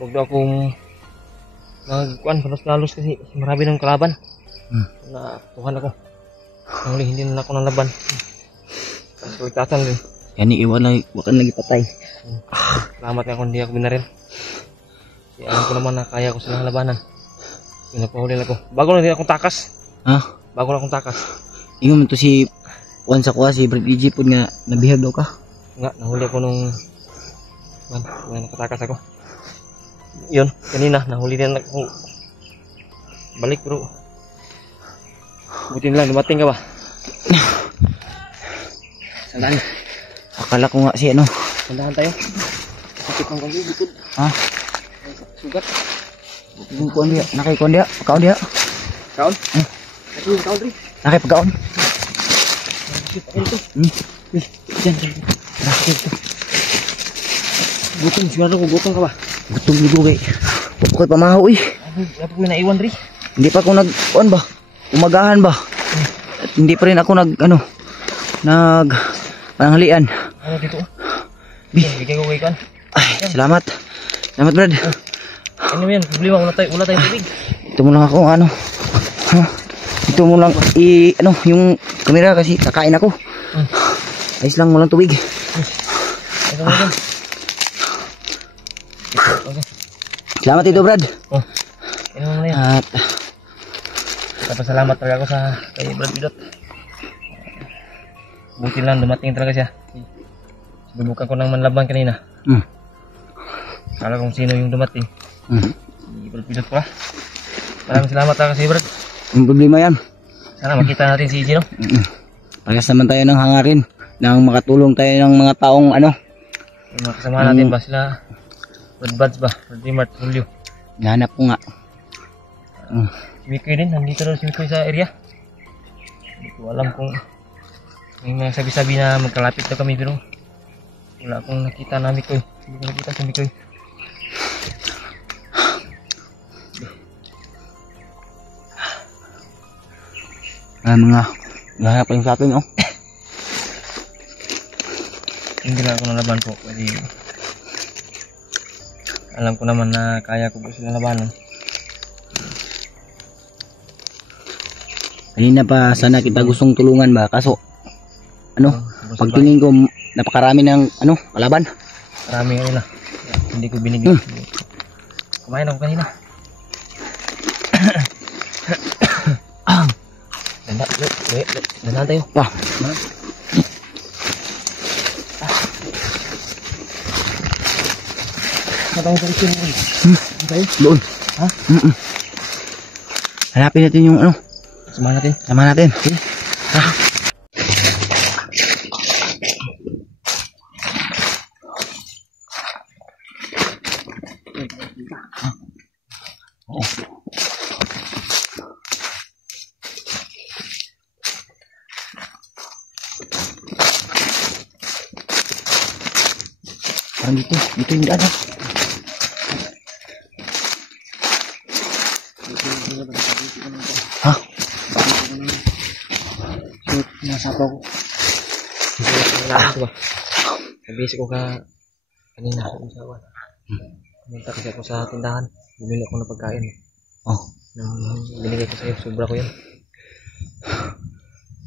huwag daw akong magkuhan, palos-palos kasi marami ng kalaban. Na tuhan ako. Nang hindi na ako ng laban. Kasi ligtasan rin. Yan iwan lang, wakan lagi patay. Salamat nga kung hindi ako binarin. Kasi alam ko naman na kaya ko silang labanan. Pinapahuli na ako. Bago na din akong takas. Ha? Bago na akong takas. Ingon man to si Juan sa kuha, si Brad EJ po nga nabihag daw ka. Nga, nahuli ako nung nakatakas ako. Yun, kanina, nahuli din ako. Balik bro. Buti lang, dumating ka ba? Sandaan. Akala ko nga si ano. Sandaan tayo. Sakit ng kong bukod. Ha? Sugat. Yung kuhan dia, nakikuhan dia, pagkaon dia. Kaon? Ito yung kaon rin. Nakipagkaon. Ako ito. Diyan. Gutom, sigurado ko gutom ka ba? Gutom dito kay. Huwag ko pamahaw eh. Dapat ko naiwan rin. Hindi pa ako kuhan ba? Umagahan ba? At hindi pa rin ako pananghalian. Ano dito? Bigyan ko kay kan. Ay, salamat. Salamat Brad. Ano yan? Problema, wala tayong tubig. Ito mo lang ako ano. Ha? Ito mo lang yung kamera kasi kakain ako. Ayos lang, walang tubig. Ito mo yan. Salamat ito Brad. Ano mo yan? At Napasalamat talaga ako kay Brad Bidot. Buti lang dumating talaga siya. Sinubukan ko ng manlaban kanina. Kala kung sino yung dumating. Si Brad Bidot pala. Maraming salamat talaga si Brad. Yung problema yan. Sana makita natin si Gino. Parehas naman tayo ng hangarin. Nang makatulong tayo ng mga taong Yung mga kasama natin ba sila? Brad Buds ba? Brad Mart, Julio. Nahanap ko nga. Si Mikoy din, nandito daw si Mikoy sa area. Hindi ko alam kung may mga sabi-sabi na magkalapit daw kami pero wala akong nakita na Mikoy. Hindi ko nakita si Mikoy. Mga nahanap pa yung sa atin, oh. Hindi na ako nalaban po kasi alam ko naman na kaya ko po sila labanan. Kanina pa sana kita gustong tulungan ba, kaso pagtingin ko napakarami ng kalaban. Marami nga nila. Hindi ko binigyan. Kumain ako kanina. Dandan tayo. Wah. Matang sa ikin. Doon. Ha? Hanapin natin yung ano. Samahan natin. Sama natin. Sige. Ah. Oo. Parang dito yung daan. Ha? Shoot, nasapaw ko. Nabisi ko ka kanina sa usawan. Pumunta kasi ako sa tindahan. Bumili ako ng pagkain. Oh. Nang binigay ko sa'yo, sobra ko yun.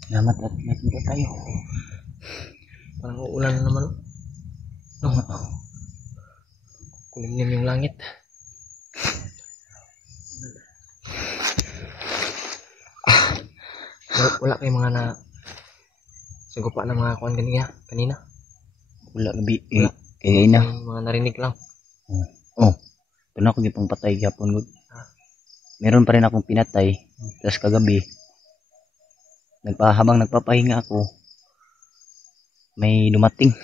Salamat at nakita tayo. Parang uulan na naman. No? Kulimlim yung langit. Wala kayong mga na sagupa na mga kuhan kanina. Wala gabi. Kaya na. Mga narinig lang. Oh. Ito na ako yung patay gapon. Meron pa rin akong pinatay. Tapos kagabi, habang nagpapahinga ako, may dumating.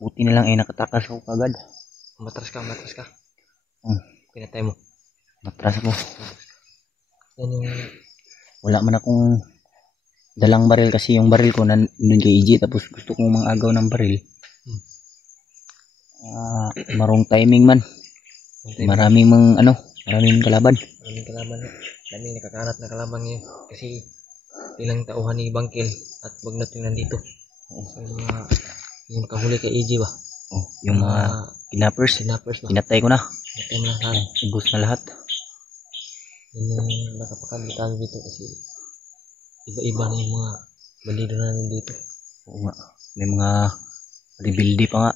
Buti na lang ay nakatakas ako kagad. Matras ka. Pinatay mo. Matras ako. Yan yung... Wala man akong dalang baril kasi yung baril ko nandun kay EJ, tapos gusto kong mangagaw ng baril. Marong timing man. Maraming kalaban. Daming nakakaanat na kalaban ngayon. Kasi ilang tauhan ni Bangkil at Bagnat yung nandito. Yung kahuli kay EJ ba? Oh, yung mga kidnappers ba? Pinatay ko na. Pinatay mo na lahat. Ubus na lahat. Yung nakapakabitaw dito kasi iba-iba na yung mga bandido na nandito. Oo nga. May mga rebuildi pa nga.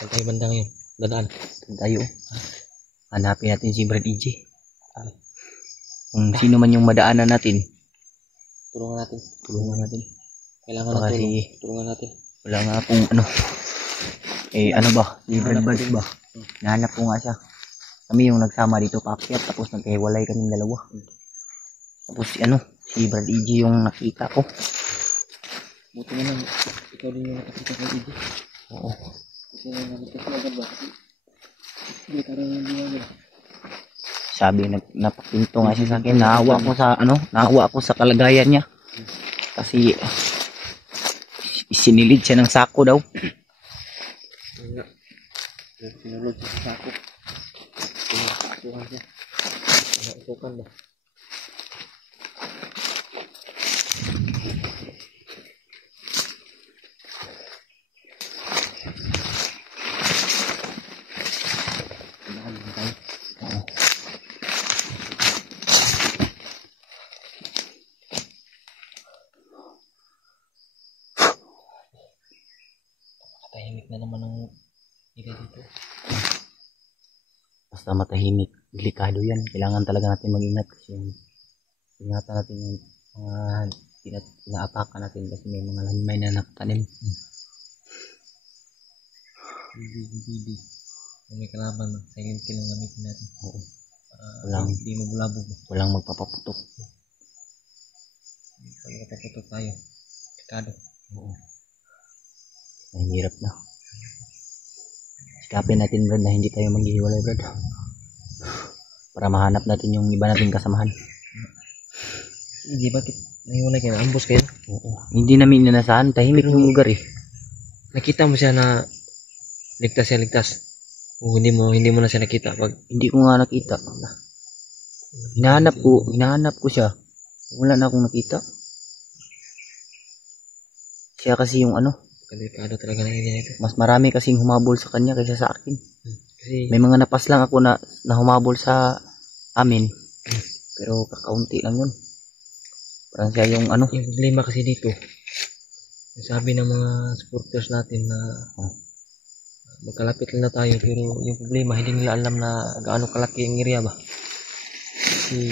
Saan tayo banda ngayon? Dadaan. Saan tayo? Hanapin natin si Brad EJ. Kung sino man yung madaanan natin. Tulungan natin. Kailangan baka na tulong. Tulungan natin. Wala nga akong si Brad ba? Nahanap ko nga siya. Kami yung nagsama dito paakyat, tapos nagkahiwalay kaming dalawa. Tapos si Brad EJ yung nakita ko. Buti naman, ikaw din yung nakakita kay EJ. Oo. Kasi nakakita ko agad ba? Kasi hindi ka rin hindi agad. Sabi, napapinto nga siya sa akin. Naawa ako sa kalagayan niya. Kasi isinilid siya ng sako daw. Sinulog siya sa sako. Pinakasuhan siya. Pinakasukan ba? Tahimik na naman ang ila dito. Basta matahimik, delikado yan. Kailangan talaga natin mag-ingat kasi ingatan natin yung mga inaapakan natin kasi may mga landmine na nakatanim. Hindi. May kalaban, silent kill ang gamitin natin. Oo. Hindi mo bulabog. Walang magpapaputok. Pag magpapaputok tayo, delikado. Oo. Mahirap na. Sikapin natin, Brad, na hindi tayo maghihiwalay, Brad. Para mahanap natin yung iba nating kasamahan. Hindi, bakit? Nahiwalay kayo, ambos kayo? Oo. Hindi namin inanasahan, tahimik yung lugar eh. Nakita mo siya na ligtas. O hindi mo na siya nakita pag... Hindi ko nga nakita. Hinahanap ko siya. Wala na akong nakita. Siya kasi yung Delikado talaga na ganyan ito. mas marami kasing humabol sa kanya kaysa sa akin. Kasi may mga napas lang ako na humabol sa amin. Pero kakaunti lang yun. Parang siya yung Yung problema kasi dito, sabi ng mga supporters natin na magkalapit lang na tayo, pero yung problema hindi nila alam na gaano kalaki ang area ba. Kasi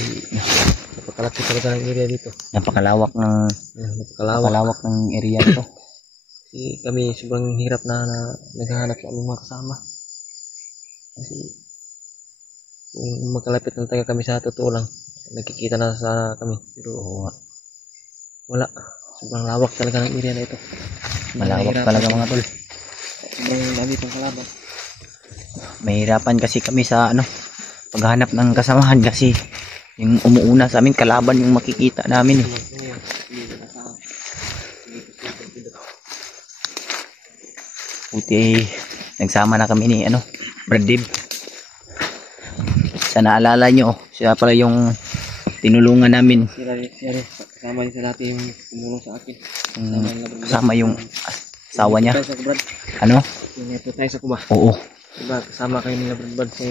napakalapit talaga ng area dito. napakalawak ng area ito. Kasi kami sobrang hirap na naghahanap sa aming mga kasama. Kasi Kung magkalapit na tayo kami sa totoo lang, nagkikita na sa kami. Pero wala. Sobrang lawak talaga ng area na ito. Malawak talaga mga tol. Sobrang dami pang kalaban. Mahirapan kasi kami sa paghanap ng kasamahan kasi yung umuuna sa amin kalaban yung makikita namin eh. Buti nagsama na kami ni Brad Dib. Sa naalala nyo, siya pala yung tinulungan namin. Siya kasama niya sa lahat yung tumulong sa akin. Kasama yung asawa niya. Sineputize ako ba? Oo. Diba, kasama kayo nila Brad sa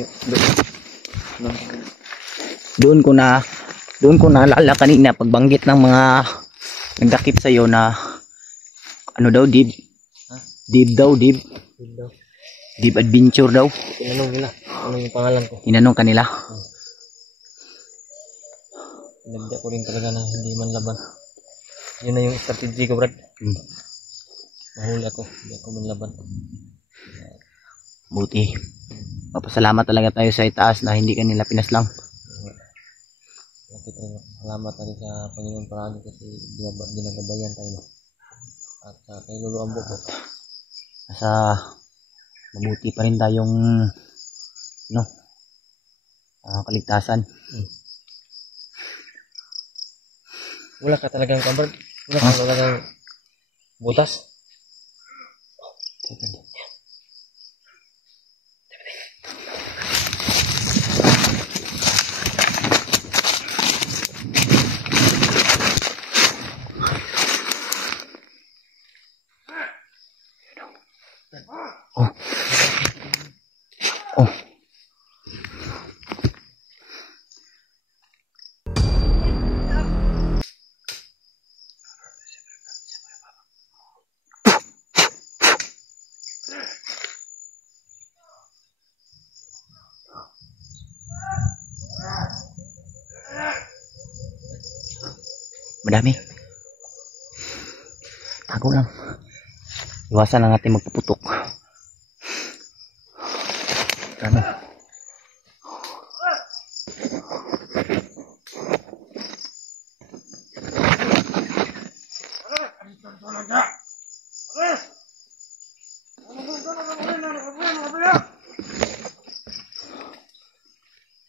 Doon ko naalala kanina pagbanggit ng mga nagdakip sa iyo na Dib. Dib daw. Dib Adventure daw. Tinanong nila ano yung pangalan ko. Tinanong kanila. Nagda ko rin talaga na hindi man laban. Yun na yung strategy ko, Brad. Mahuli ako, hindi ako man laban. Buti. Papasalamat talaga tayo sa itaas na hindi kanila pinaslang. Salamat tayo sa Panginoon parang kasi ginagabayan tayo. At sa kay Lolo Ambo ko. Nasa mabuti pa rin tayong kaligtasan. Wala ka talagang Brad. Wala ka talagang butas. Oh. Madami. Tago lang. Iwasan lang natin magpuputok. Ano?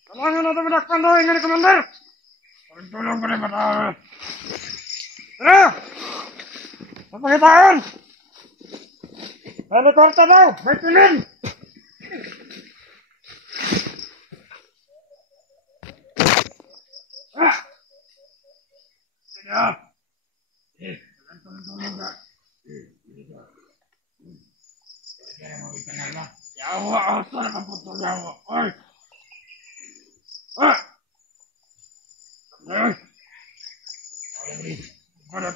Tulungan natin minakpan daw yung commander. Tulong ko rin matawag. Tara! Mapakitaan! May retorta daw! May pilin! Yawa ako sa nakaputol yawa. Oy! Ah! Ay! Ay! Pada.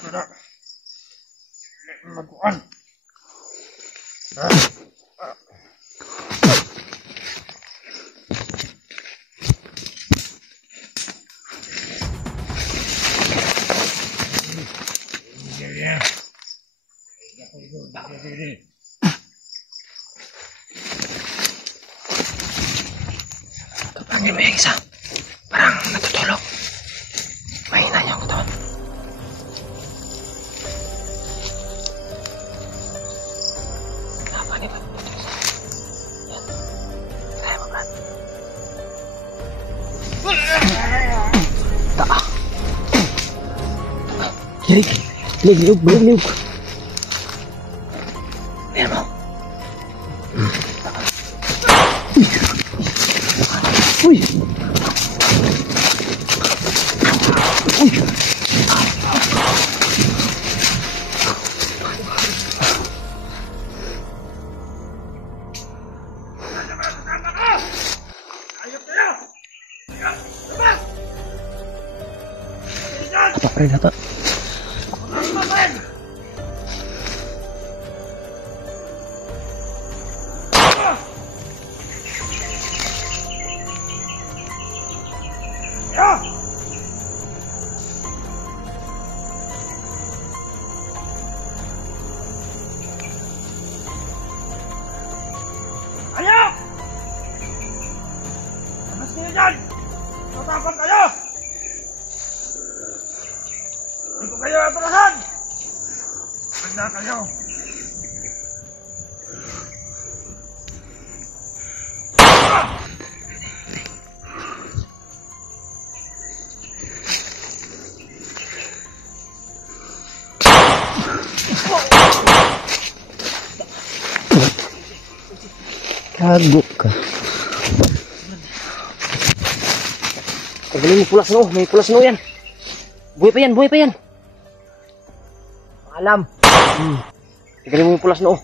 Magkuhan. Kapangin mo yung isa. Parang natutulog. Mahina niya ang katawan. Laban ito. Ito isa. Yan. Kaya mo, Brad. Taa. Liog. Ayan mo. Uy! Apa pa rin ata? Ayo! Namaste! kayo. Kago ka. Tanggalin mo pulas no. May pulas no yan. Buhay pa yan, buhay pa yan. Alam. Tanggalin mo yung pulas no.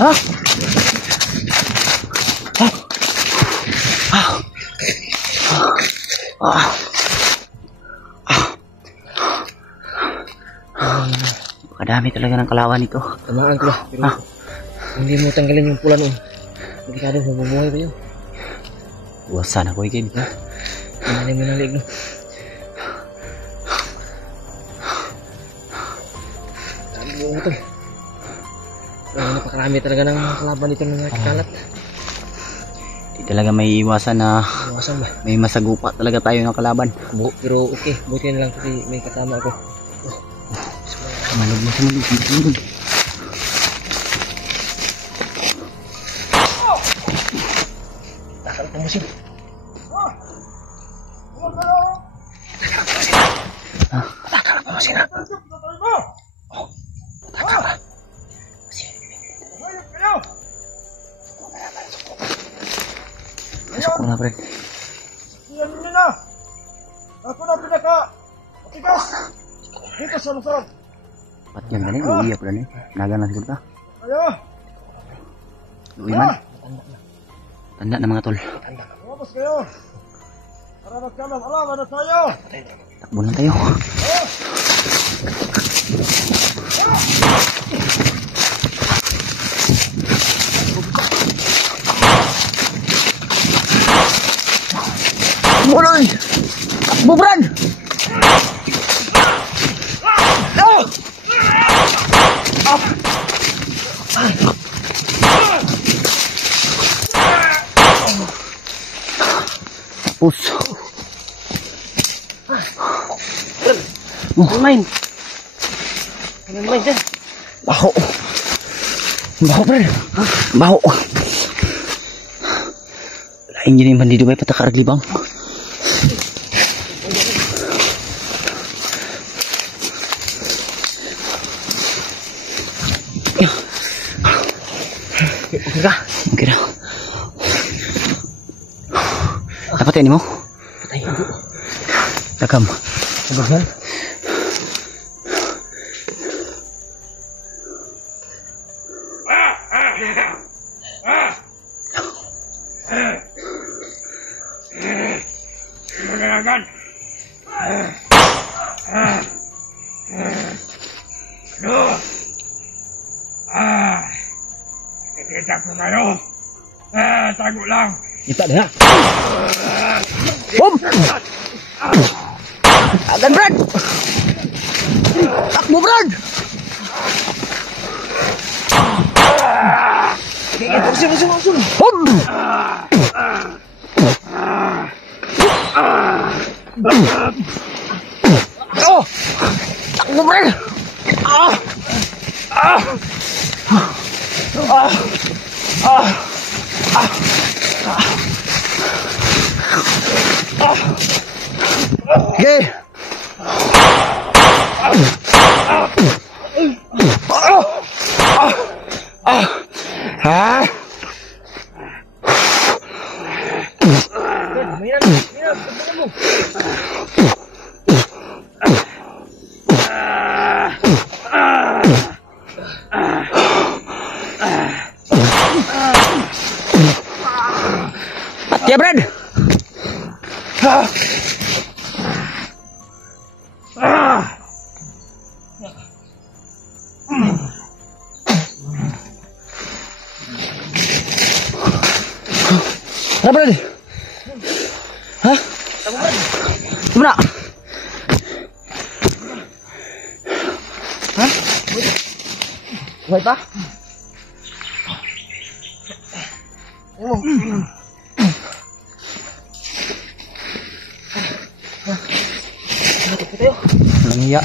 Ha? Kadami talaga ng kalawan ito. Tamaan ko ba? Pero hindi mo tanggalin yung pula noon. Magkikado, mabubuhay kayo. Uwasan ako ikid. Tanggalin mo ng leg no. Dami mo ito. Napakarami talaga ng kalaban ito ng kikalat. Di talaga may iwasan na Iwasan ba? may masagupa talaga tayo ng kalaban. Pero okay, buti na lang kasi may kasama ako. Sumalog. Takal ka mo siya. Takal ka mo siya. Pasok ko na, pre. Siyan ninyo na. Ako na pinaka. Matigas. Dito sa lusod. Pat yan galing, uwi pala ni. Naga na siguro ta. Kayo. Uwi man. Tanda na mga tol. Lumabas kayo. Para magkalang alaman na tayo. Takbo lang tayo. Mulon! Takbo, Brad! Tapos. Main. Kailan main dyan? Baho. Baho, Brad. Baho. Lain yun yung bandido ba patakaраglibang. Okay ka? Okay na. Napatayin mo? Patay, hindi. Takam. Sabahan. Magalagan. Nakikita ko kayo. Tago lang. Kita dah. Boom! Agan, Brad! Takbo, Brad! Langsung. Boom! Oh! Takbo, Brad! Okay. Ya, Brad. Tara, Brad. Ha? Tama na. Ha? Buhay pa? Nangiya.